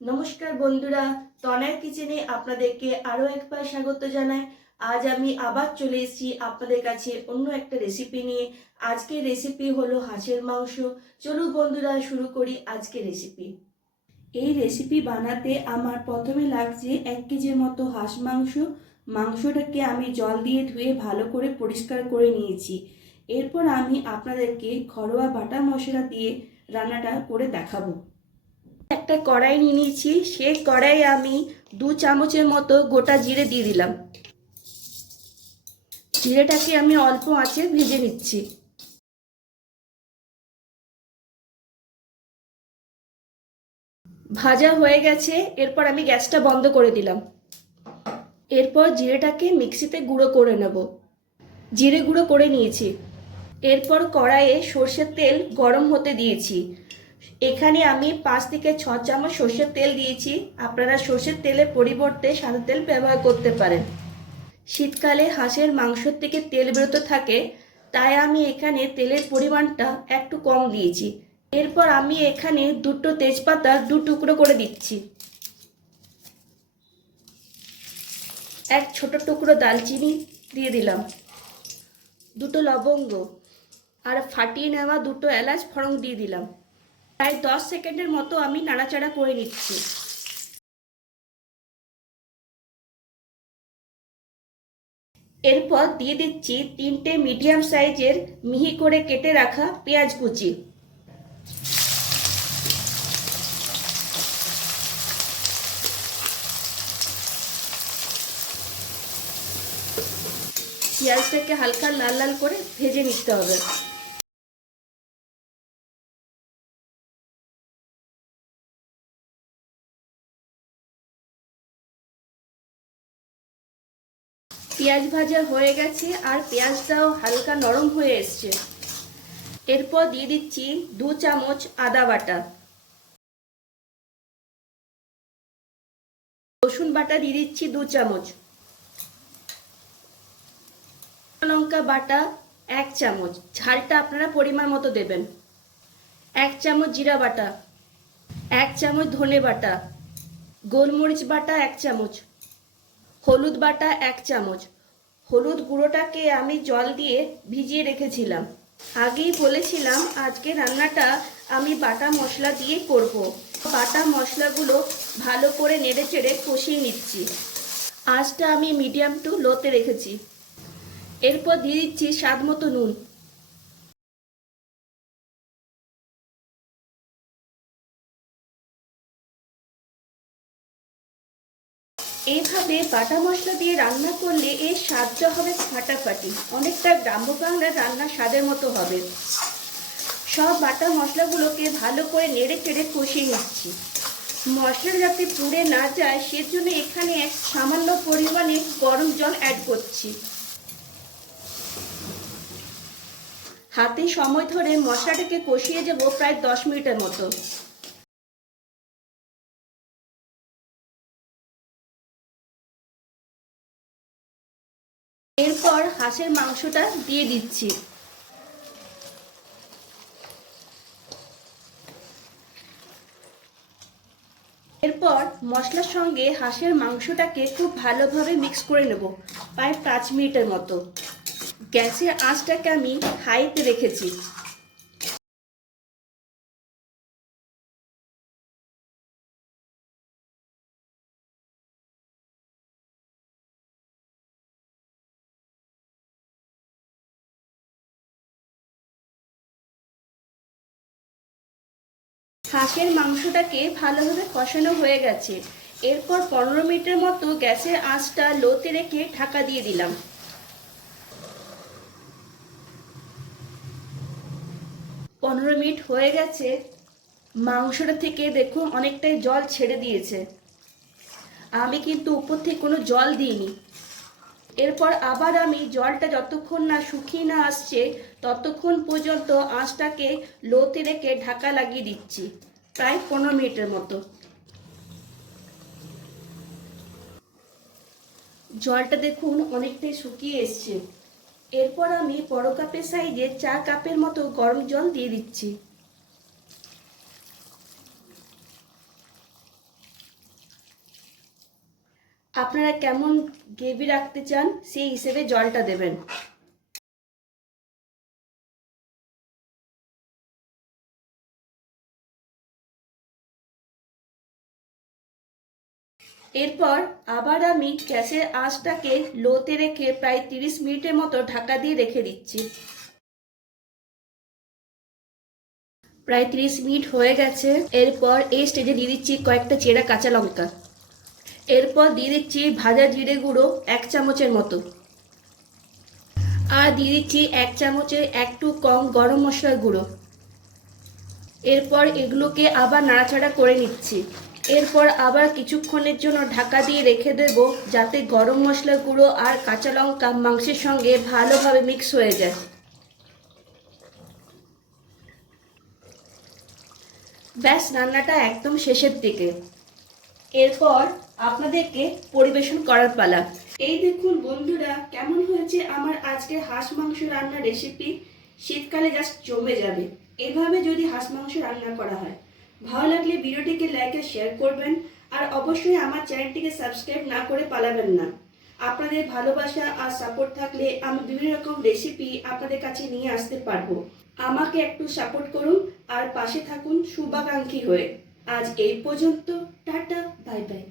নমস্কার বন্ধুরা তনার কিচেনে আপনাদেরকে আরও একবার স্বাগত জানাই। আজ আমি আবার চলে এসেছি আপনাদের কাছে অন্য একটা রেসিপি নিয়ে। আজকের রেসিপি হলো হাঁসের মাংস। চলুন বন্ধুরা, শুরু করি আজকের রেসিপি এই রেসিপি বানাতে আমার প্রথমে লাগছে এক কেজির মতো হাঁস মাংস। মাংসটাকে আমি জল দিয়ে ধুয়ে ভালো করে পরিষ্কার করে নিয়েছি। এরপর আমি আপনাদেরকে ঘরোয়া বাটা মশলা দিয়ে রান্নাটা করে দেখাবো। একটা কড়াই নিয়ে নিয়েছি, সেই কড়াই আমি দু চামচের মতো গোটা জিরে দিয়ে দিলাম। জিরেটাকে আমি অল্প আঁচে ভেজে নিচ্ছি। ভাজা হয়ে গেছে, এরপর আমি গ্যাসটা বন্ধ করে দিলাম। এরপর জিরেটাকে মিক্সিতে গুঁড়ো করে নেব। জিরে গুঁড়ো করে নিয়েছি। এরপর কড়াইয়ে সর্ষের তেল গরম হতে দিয়েছি। এখানে আমি পাঁচ থেকে ছ চামচ সর্ষের তেল দিয়েছি। আপনারা সর্ষের তেলের পরিবর্তে সাদা তেল ব্যবহার করতে পারেন। শীতকালে হাঁসের মাংসর থেকে তেল বেরোতে থাকে, তাই আমি এখানে তেলের পরিমাণটা একটু কম দিয়েছি। এরপর আমি এখানে দুটো তেজপাতা দু টুকরো করে দিচ্ছি। এক ছোট টুকরো দালচিনি দিয়ে দিলাম। দুটো লবঙ্গ। আর ফাটিয়ে নেওয়া দুটো এলাচ ফড়ং দিয়ে দিলাম। প্রায় দশ সেকেন্ডের মতো আমি নাড়াচাড়া করে নিচ্ছি। এরপর দিয়ে দিচ্ছি তিনটে মিডিয়াম সাইজের মিহি করে কেটে রাখা পেঁয়াজ কুচি। পেঁয়াজটাকে হালকা লাল লাল করে ভেজে নিতে হবে। পেঁয়াজ ভাজা হয়ে গেছে আর পেঁয়াজটাও হালকা নরম হয়ে এসছে। এরপর দিয়ে দিচ্ছি দু চামচ আদা বাটা। রসুন বাটা দিয়ে দিচ্ছি দু চামচ। লঙ্কা বাটা এক চামচ। ঝালটা আপনারা পরিমাণ মতো দেবেন। এক চামচ জিরা বাটা। এক চামচ ধনে বাটা। গোলমরিচ বাটা এক চামচ। হলুদ বাটা এক চামচ। হলুদ গুঁড়োটাকে আমি জল দিয়ে ভিজিয়ে রেখেছিলাম। আগেই বলেছিলাম আজকে রান্নাটা আমি বাটা মশলা দিয়ে করব। বাটা মশলাগুলো ভালো করে নেড়ে চেড়ে কষিয়ে নিচ্ছি। আঁচটা আমি মিডিয়াম টু লোতে রেখেছি। এরপর দিয়ে দিচ্ছি স্বাদ মতো নুন। এইভাবে বাটা মশলা দিয়ে রান্না করলে এর স্বাদটা হবে ফাটাফাটি। অনেকটা গ্রাম্য বাংলার রান্নার স্বাদের মতো হবে। সব বাটা মশলাগুলোকে ভালো করে নেড়ে চেড়ে কষিয়ে নিচ্ছি। মশলা যাতে পুড়ে না যায়, সেজন্য এখানে সামান্য পরিমাণে গরম জল অ্যাড করছি। হাতে সময় ধরে মশলাটাকে কষিয়ে যাব প্রায় দশ মিনিটের মতো। এরপর হাঁসের মাংসটা দিয়ে দিচ্ছি। এরপর মশলার সঙ্গে হাঁসের মাংসটাকে খুব ভালোভাবে মিক্স করে নেব, প্রায় পাঁচ মিনিটের মতো। গ্যাসের আঁচটাকে আমি হাইতে রেখেছি। হাঁসের মাংসটাকে ভালোভাবে কষানো হয়ে গেছে। এরপর পনেরো মিনিটের মতো গ্যাসের আঁচটা লোতে রেখে ঢাকা দিয়ে দিলাম। পনেরো মিনিট হয়ে গেছে। মাংসটা থেকে দেখুন অনেকটাই জল ছেড়ে দিয়েছে। আমি কিন্তু উপর থেকে কোনো জল দিইনি। এরপর আবার আমি জলটা যতক্ষণ না শুকিয়ে না আসছে, ততক্ষণ পর্যন্ত আঁচটাকে লোতে রেখে ঢাকা লাগিয়ে দিচ্ছি, প্রায় পনেরো মিনিটের মতো। জলটা দেখুন অনেকটাই শুকিয়ে এসছে। এরপর আমি বড় কাপের সাইজে চা কাপের মতো গরম জল দিয়ে দিচ্ছি। আপনারা কেমন গ্রেভি রাখতে চান, সেই হিসেবে জলটা দেবেন। এরপর আবার আমি গ্যাসের আঁচটাকে লোতে রেখে প্রায় তিরিশ মিনিটের মতো ঢাকা দিয়ে রেখে দিচ্ছি। প্রায় তিরিশ মিনিট হয়ে গেছে। এরপর এই স্টেজে দিয়ে দিচ্ছি কয়েকটা চেরা কাঁচা লঙ্কা। এরপর দিয়ে দিচ্ছি ভাজা জিরে গুঁড়ো এক চামচের মতো। আর দিয়ে দিচ্ছি এক চামচের একটু কম গরম মশলার গুঁড়ো। এরপর এগুলোকে আবার নাড়াচাড়া করে নিচ্ছি। এরপর আবার কিছুক্ষণের জন্য ঢাকা দিয়ে রেখে দেব যাতে গরম মশলার গুঁড়ো আর কাঁচা লঙ্কা মাংসের সঙ্গে ভালোভাবে মিক্স হয়ে যায়। ব্যাস, রান্নাটা একদম শেষের দিকে। এরপর আপনাদেরকে পরিবেশন করার পালা। এই দেখুন বন্ধুরা, কেমন হয়েছে আমার আজকে হাঁস মাংস রান্নার রেসিপি শীতকালে জাস্ট জমে যাবে। এভাবে যদি হাঁস মাংস রান্না করা হয়, ভালো লাগলে ভিডিওটিকে লাইক আর শেয়ার করবেন আর অবশ্যই আমার চ্যানেলটিকে সাবস্ক্রাইব না করে পালাবেন না। আপনাদের ভালোবাসা আর সাপোর্ট থাকলে আমি বিভিন্ন রকম রেসিপি আপনাদের কাছে নিয়ে আসতে পারব। আমাকে একটু সাপোর্ট করুন আর পাশে থাকুন শুভাকাঙ্ক্ষী হয়ে। আজ এই পর্যন্ত টাটা বাই বাই।